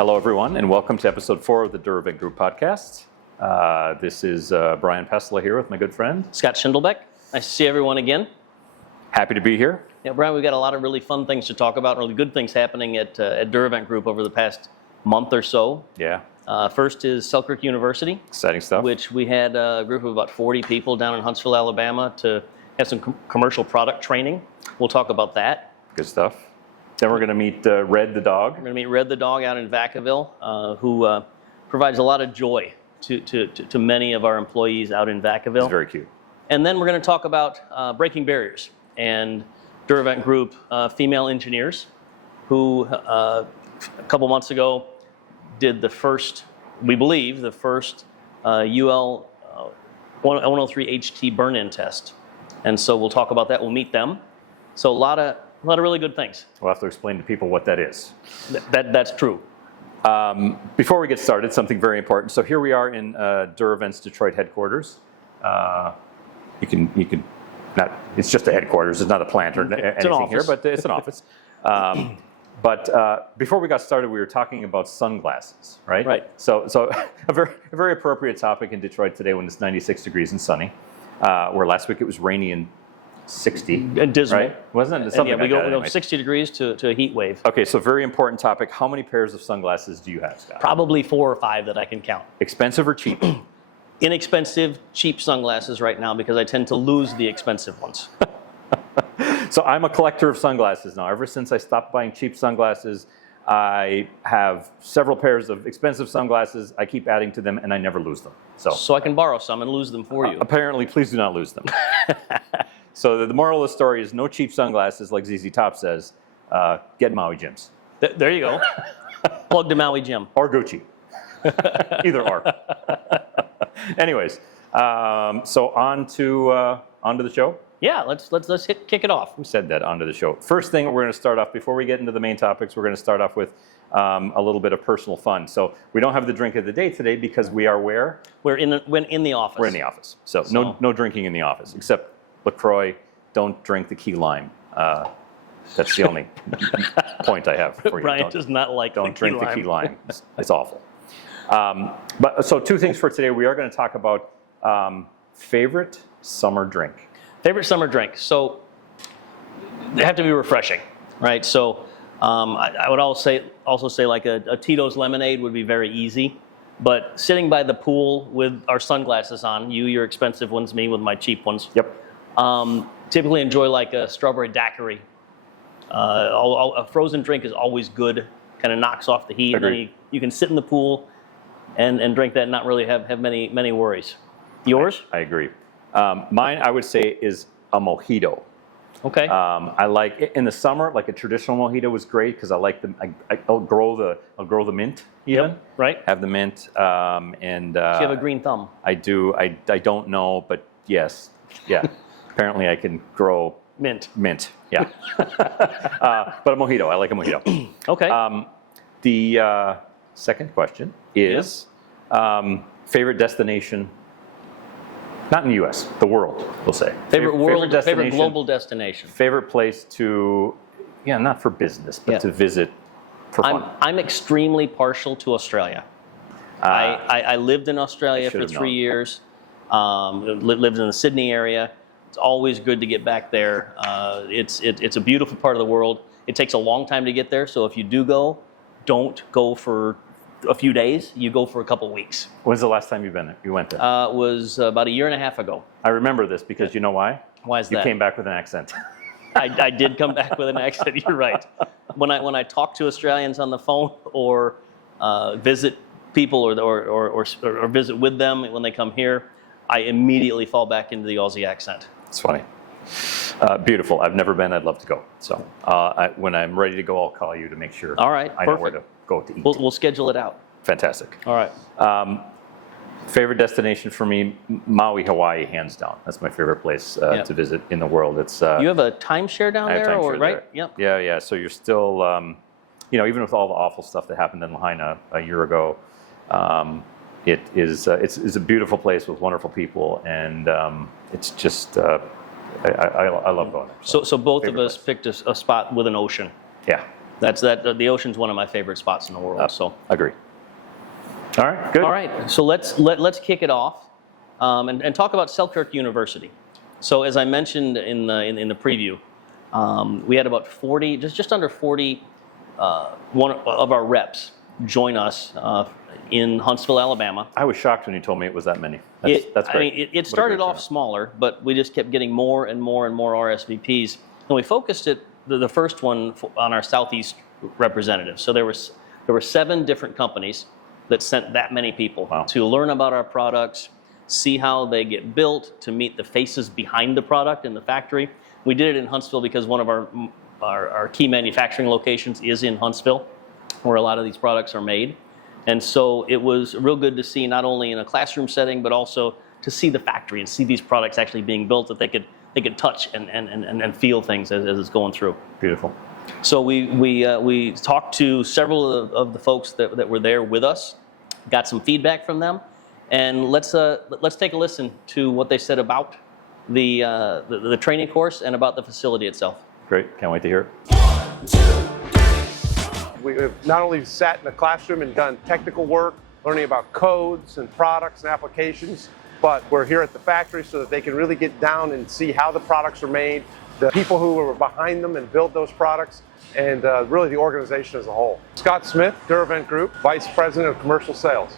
Hello, everyone, and welcome to episode 4 of the Duravent Group podcast. This is Brian Pesla here with my good friend Scott Schindelbeck. Nice to see everyone again. Happy to be here. Yeah, Brian, we've got a lot of really fun things to talk about, really good things happening at Duravent Group over the past month or so. Yeah. First is Selkirk University. Exciting stuff. Which we had a group of about 40 people down in Huntsville, Alabama to have some commercial product training. We'll talk about that. Good stuff. Then we're going to meet Red the dog. We're going to meet Red the dog out in Vacaville, who provides a lot of joy to many of our employees out in Vacaville. He's very cute. And then we're going to talk about breaking barriers and Duravent Group female engineers who a couple months ago did the first, we believe, the first UL 103 HT burn-in test. And so we'll talk about that. We'll meet them. So a lot of really good things. We'll have to explain to people what that is. That's true. Before we get started, something very important. So here we are in Duravent's Detroit headquarters. You can not. It's just a headquarters. It's not a plant or anything here, but it's an office. But before we got started, we were talking about sunglasses, right? Right. So a very appropriate topic in Detroit today when it's 96 degrees and sunny. Where last week it was rainy and 60. And dismal. Right? Wasn't it? Something we like go that, from 60 degrees to a heat wave. Okay, so very important topic. How many pairs of sunglasses do you have, Scott? Probably 4 or 5 that I can count. Expensive or cheap? Inexpensive, cheap sunglasses right now because I tend to lose the expensive ones. So I'm a collector of sunglasses now. Ever since I stopped buying cheap sunglasses, I have several pairs of expensive sunglasses. I keep adding to them, and I never lose them. So I can borrow some and lose them for you. Apparently, please do not lose them. So the moral of the story is no cheap sunglasses, like ZZ Top says. Get Maui Jims. There you go. Plug to Maui Jim. Or Gucci. Either or. Anyways, so on to the show. Yeah, let's kick it off. We said that onto the show. First thing we're going to start off, before we get into the main topics, we're going to start off with a little bit of personal fun. So we don't have the drink of the day today because we are where? We're in the office. We're in the office. So no drinking in the office, except LaCroix. Don't drink the key lime. That's the only point I have for you. Brian does not like don't drink the key lime. It's awful. But so 2 things for today. We are going to talk about favorite summer drink. Favorite summer drink. So they have to be refreshing, right? So I would also say like a Tito's lemonade would be very easy. But sitting by the pool with our sunglasses on, your expensive ones, me with my cheap ones. Yep. Typically enjoy like a strawberry daiquiri. A frozen drink is always good. Kind of knocks off the heat. Agreed. And then you can sit in the pool and drink that and not really have many worries. Yours? I agree. Mine, I would say, is a mojito. Okay. I like in the summer, like a traditional mojito was great because I like I'll grow the mint even. Yep, right. Have the mint and. So you have a green thumb. I do. I don't know, but yes, yeah. Apparently, I can grow Mint. Yeah. But a mojito. I like a mojito. Okay. The second question is favorite destination. Not in the U.S., the world, we'll say. Favorite global destination. Favorite place to, not for business, but to visit for fun. I'm extremely partial to Australia. I lived in Australia for 3 years. Lived in the Sydney area. It's always good to get back there. It's a beautiful part of the world. It takes a long time to get there, so if you do go, don't go for a few days. You go for a couple weeks. When's the last time you went there? It was about 1.5 years ago. I remember this because you know why? Why is that? You came back with an accent. I did come back with an accent. You're right. When I talk to Australians on the phone or visit people or visit with them when they come here, I immediately fall back into the Aussie accent. It's funny. Beautiful. I've never been. I'd love to go. So when I'm ready to go, I'll call you to make sure. All right. I know where to go to eat. We'll schedule it out. Fantastic. All right. Favorite destination for me, Maui, Hawaii, hands down. That's my favorite place to visit in the world. It's you have a timeshare down there, right? Yep. Yeah. So you're still, even with all the awful stuff that happened in Lahaina a year ago, it's a beautiful place with wonderful people, and it's just I love going there. So both of us picked a spot with an ocean. Yeah. The ocean's one of my favorite spots in the world. So agree. All right, good. All right, so let's kick it off and talk about Selkirk University. So as I mentioned in the preview, we had about 40, just under 40, one of our reps join us in Huntsville, Alabama. I was shocked when you told me it was that many. That's great. I mean, it started off smaller, but we just kept getting more and more and more RSVPs, and we focused the first one on our Southeast representatives. So there were 7 different companies that sent that many people to learn about our products, see how they get built, to meet the faces behind the product in the factory. We did it in Huntsville because one of our key manufacturing locations is in Huntsville, where a lot of these products are made. And so it was real good to see, not only in a classroom setting, but also to see the factory and see these products actually being built, that they could touch and feel things as it's going through. Beautiful. So we talked to several of the folks that were there with us, got some feedback from them, and let's take a listen to what they said about the training course and about the facility itself. Great, can't wait to hear it. We've not only sat in the classroom and done technical work, learning about codes and products and applications, but we're here at the factory so that they can really get down and see how the products are made, the people who are behind them and build those products, and really the organization as a whole. Scott Smith, Duravent Group, Vice President of Commercial Sales.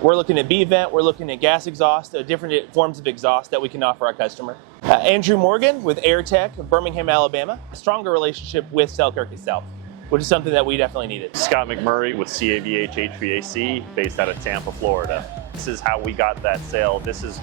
We're looking at B-vent, we're looking at gas exhaust, different forms of exhaust that we can offer our customer. Andrew Morgan with AirTech of Birmingham, Alabama. A stronger relationship with Selkirk itself, which is something that we definitely needed. Scott McMurray with CAVH HVAC, based out of Tampa, Florida. This is how we got that sale. This is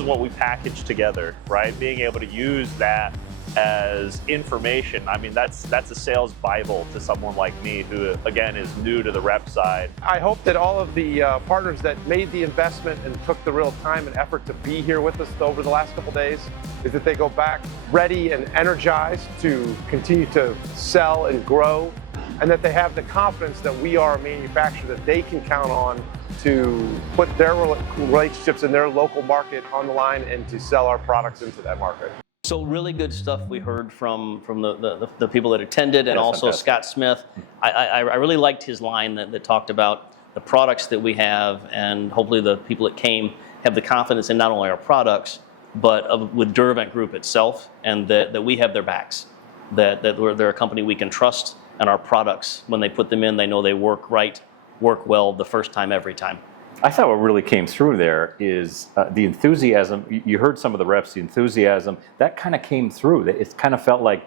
what we packaged together, right? Being able to use that as information. I mean, that's a sales Bible to someone like me who, again, is new to the rep side. I hope that all of the partners that made the investment and took the real time and effort to be here with us over the last couple days, is that they go back ready and energized to continue to sell and grow, and that they have the confidence that we are a manufacturer that they can count on to put their relationships in their local market on the line and to sell our products into that market. So really good stuff we heard from the people that attended, and also fantastic. Scott Smith. I really liked his line that talked about the products that we have, and hopefully the people that came have the confidence in not only our products, but with Duravent Group itself, and that we have their backs, that they're a company we can trust, and our products, when they put them in, they know they work right, work well the first time, every time. I thought what really came through there is the enthusiasm. You heard some of the reps, the enthusiasm, that kind of came through. It kind of felt like,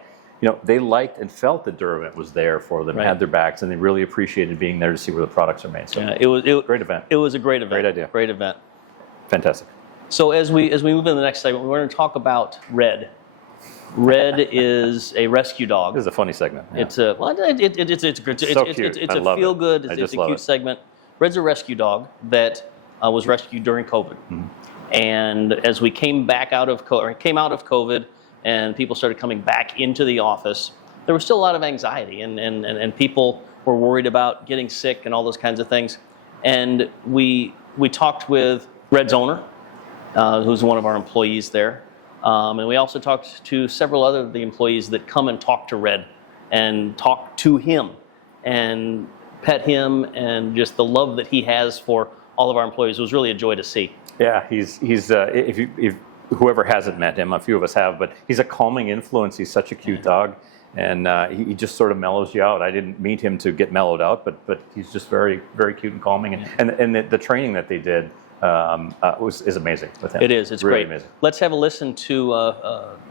they liked and felt that Duravent was there for them, had their backs, and they really appreciated being there to see where the products are made. So yeah, it was great event. It was a great event. Great idea. Great event. Fantastic. So as we move into the next segment, we're going to talk about Red. Red is a rescue dog. This is a funny segment. Yeah. It's a feel good. It's a cute segment. Red's a rescue dog that was rescued during COVID, and as we came out of COVID, and people started coming back into the office, there was still a lot of anxiety, and people were worried about getting sick and all those kinds of things. And we talked with Red's owner, who's one of our employees there, and we also talked to several other of the employees that come and talk to Red, and talk to him, and pet him, and just the love that he has for all of our employees. It was really a joy to see. Yeah, he's if whoever hasn't met him, a few of us have, but he's a calming influence. He's such a cute dog, and he just sort of mellows you out. I didn't meet him to get mellowed out, but he's just very, very cute and calming. And the training that they did is amazing with him. It is. It's really great. Amazing. Let's have a listen to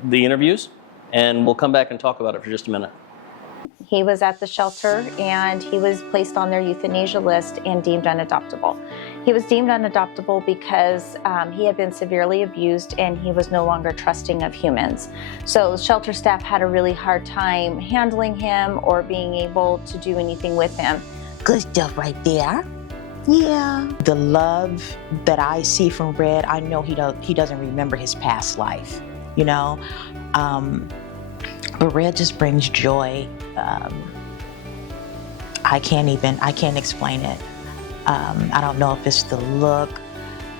the interviews, and we'll come back and talk about it for just a minute. He was at the shelter, and he was placed on their euthanasia list and deemed unadoptable. He was deemed unadoptable because he had been severely abused, and he was no longer trusting of humans. So shelter staff had a really hard time handling him or being able to do anything with him. Good stuff right there. Yeah. The love that I see from Red, I know he doesn't remember his past life, but Red just brings joy. I can't explain it. I don't know if it's the look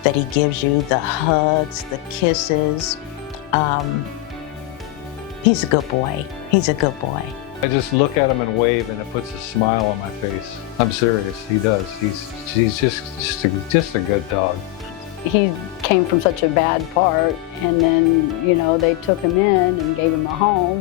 that he gives you, the hugs, the kisses. He's a good boy. He's a good boy. I just look at him and wave, and it puts a smile on my face. I'm serious. He does. He's just a good dog. He came from such a bad part, and then, you know, they took him in and gave him a home,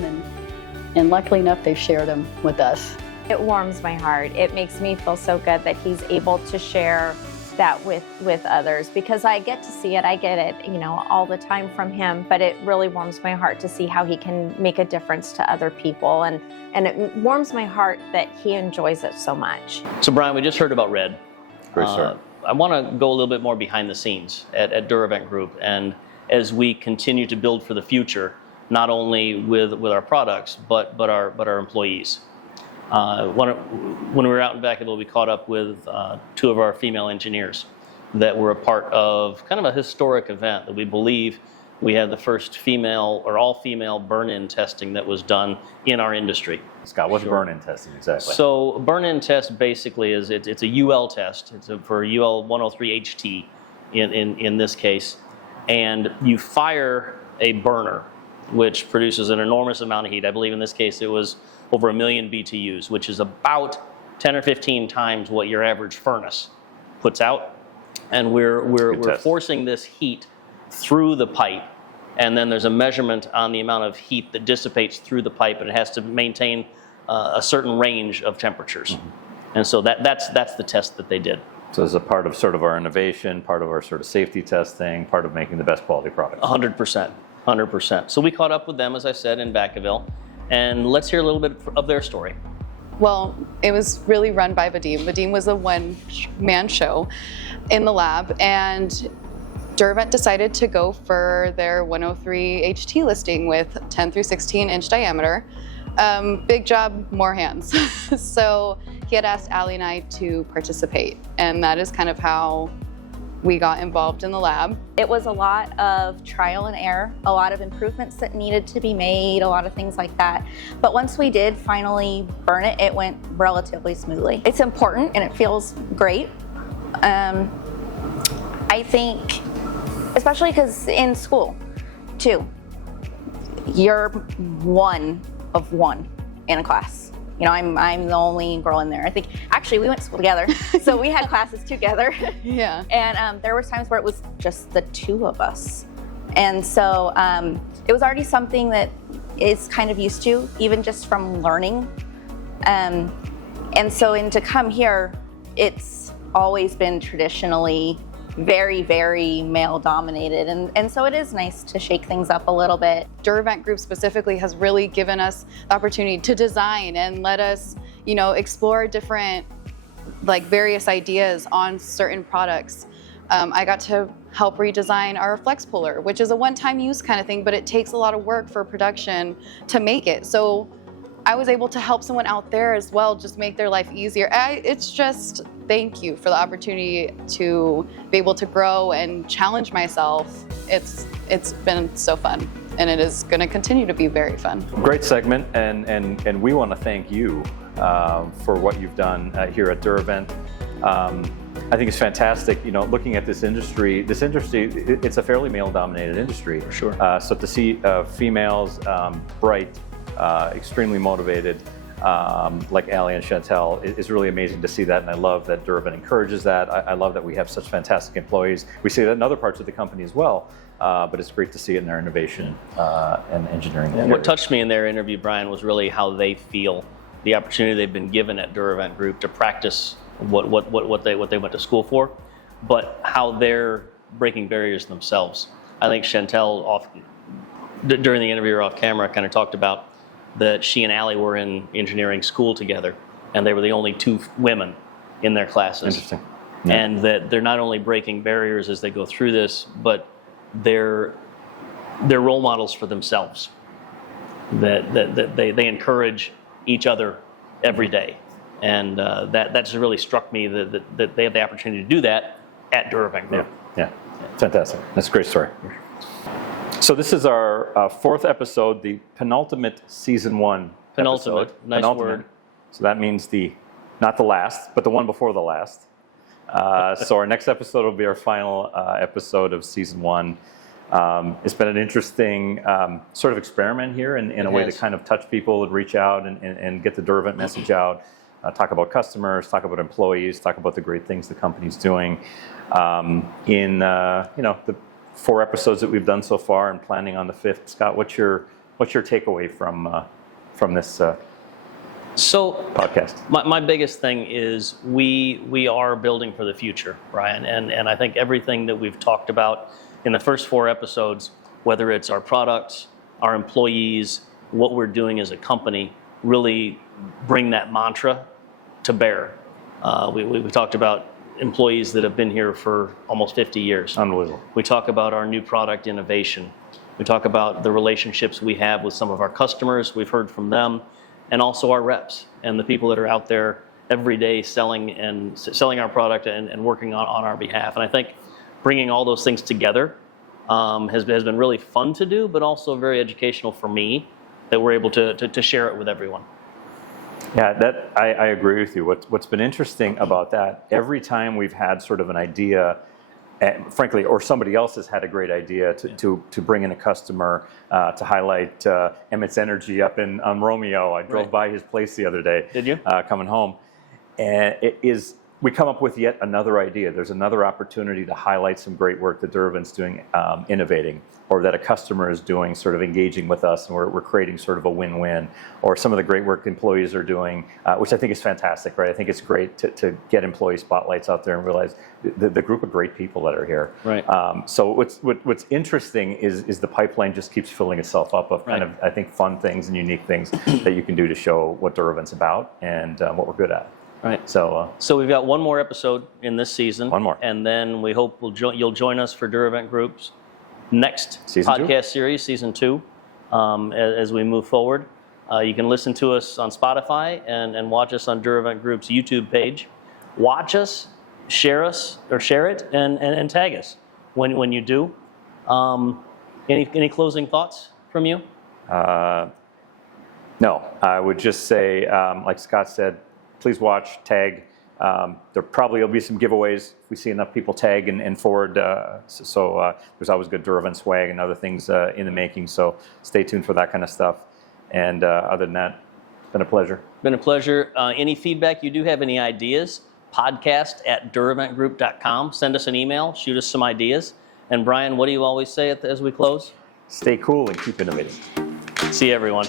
and luckily enough, they've shared him with us. It warms my heart. It makes me feel so good that he's able to share that with others, because I get to see it. I get it, you know, all the time from him, but it really warms my heart to see how he can make a difference to other people, and it warms my heart that he enjoys it so much. So Brian, we just heard about Red. Great start. I want to go a little bit more behind the scenes at Duravent Group, and as we continue to build for the future, not only with our products, but our employees. When we were out in Vacaville, we caught up with 2 of our female engineers that were a part of kind of a historic event that we believe we had the first female or all-female burn-in testing that was done in our industry. Scott, what's burn-in testing exactly? So burn-in test basically is it's a UL test. It's for UL 103HT in this case, and you fire a burner, which produces an enormous amount of heat. I believe in this case it was over 1 million BTUs, which is about 10 or 15 times what your average furnace puts out. And we're forcing this heat through the pipe, and then there's a measurement on the amount of heat that dissipates through the pipe, and it has to maintain a certain range of temperatures. Mm-hmm. And so that's the test that they did. So as a part of sort of our innovation, part of our sort of safety testing, part of making the best quality product. 100%, 100%. So we caught up with them, as I said, in Vacaville, and let's hear a little bit of their story. Well, it was really run by Vadim. Vadim was a one-man show in the lab, and Duravent decided to go for their 103 HT listing with 10 through 16 inch diameter. Big job, more hands. So he had asked Allie and I to participate, and that is kind of how we got involved in the lab. It was a lot of trial and error, a lot of improvements that needed to be made, a lot of things like that. But once we did finally burn it, it went relatively smoothly. It's important and it feels great. I think, especially because in school, too, you're one of one in a class. You know, I'm the only girl in there. I think, actually, we went to school together, so we had classes together. Yeah. And there was times where it was just the 2 of us. And so it was already something that is kind of used to, even just from learning. And so to come here, it's always been traditionally very, very male dominated. And so it is nice to shake things up a little bit. Duravent Group specifically has really given us the opportunity to design and let us, you know, explore different, like, various ideas on certain products. I got to help redesign our flex puller, which is a one-time use kind of thing, but it takes a lot of work for production to make it. So I was able to help someone out there as well, just make their life easier. It's just, thank you for the opportunity to be able to grow and challenge myself. It's been so fun, and it is going to continue to be very fun. Great segment, and we want to thank you for what you've done here at Duravent. I think it's fantastic, you know, looking at this industry, it's a fairly male-dominated industry. For sure. So to see females, bright, extremely motivated, like Allie and Chantel, is really amazing to see that, and I love that Duravent encourages that. I love that we have such fantastic employees. We see that in other parts of the company as well, but it's great to see it in their innovation and engineering. And what touched me in their interview, Brian, was really how they feel the opportunity they've been given at Duravent Group to practice what they went to school for, but how they're breaking barriers themselves. I think Chantel, during the interview or off camera, kind of talked about that she and Allie were in engineering school together, and they were the only 2 women in their classes. Interesting. Yeah. And that they're not only breaking barriers as they go through this, but they're role models for themselves. That they encourage each other every day, and that just really struck me that they have the opportunity to do that at Duravent Group. Yeah, fantastic. That's a great story. So this is our 4th episode, the penultimate season 1 Penultimate, episode. nice word. So that means not the last, but the one before the last. So our next episode will be our final episode of season 1. It's been an interesting sort of experiment here in a way to has. kind of touch people and reach out and get the Duravent message out. Talk about customers, talk about employees, talk about the great things the company's doing. In the 4 episodes that we've done so far, and planning on the 5th, Scott, what's your takeaway from this podcast? My biggest thing is we are building for the future, Brian, and I think everything that we've talked about in the first 4 episodes, whether it's our products, our employees, what we're doing as a company, really bring that mantra to bear. We talked about employees that have been here for almost 50 years. Unbelievable. We talk about our new product innovation. We talk about the relationships we have with some of our customers. We've heard from them, and also our reps and the people that are out there every day selling our product and working on our behalf. And I think bringing all those things together has been really fun to do, but also very educational for me that we're able to share it with everyone. Yeah, I agree with you. What's been interesting about that, every time we've had sort of an idea, frankly, or somebody else has had a great idea to bring in a customer, to highlight Emmett's Energy up on Romeo. I drove by his place the other day. Did you? Coming home. And we come up with yet another idea. There's another opportunity to highlight some great work that Duravent's doing, innovating, or that a customer is doing, sort of engaging with us, and we're creating sort of a win-win, or some of the great work employees are doing, which I think is fantastic, right? I think it's great to get employee spotlights out there and realize the group of great people that are here. Right. So what's interesting is the pipeline just keeps filling itself up of kind of, I think, fun things and unique things that you can do to show what Duravent's about and what we're good at. Right. So we've got one more episode in this season. One more. And then we hope you'll join us for Duravent Group's next Season podcast series, Season 2, as we move forward. You can listen to us on Spotify and watch us on Duravent Group's YouTube page. Watch us, share it, and tag us when you do. Any closing thoughts from you? No, I would just say, like Scott said, please watch, tag. There probably will be some giveaways if we see enough people tag and forward. So there's always good Duravent swag and other things in the making. So stay tuned for that kind of stuff. And other than that, it's been a pleasure. Been a pleasure. Any feedback you do have, any ideas, podcast@duraventgroup.com. Send us an email, shoot us some ideas. And Brian, what do you always say as we close? Stay cool and keep innovating. See you, everyone.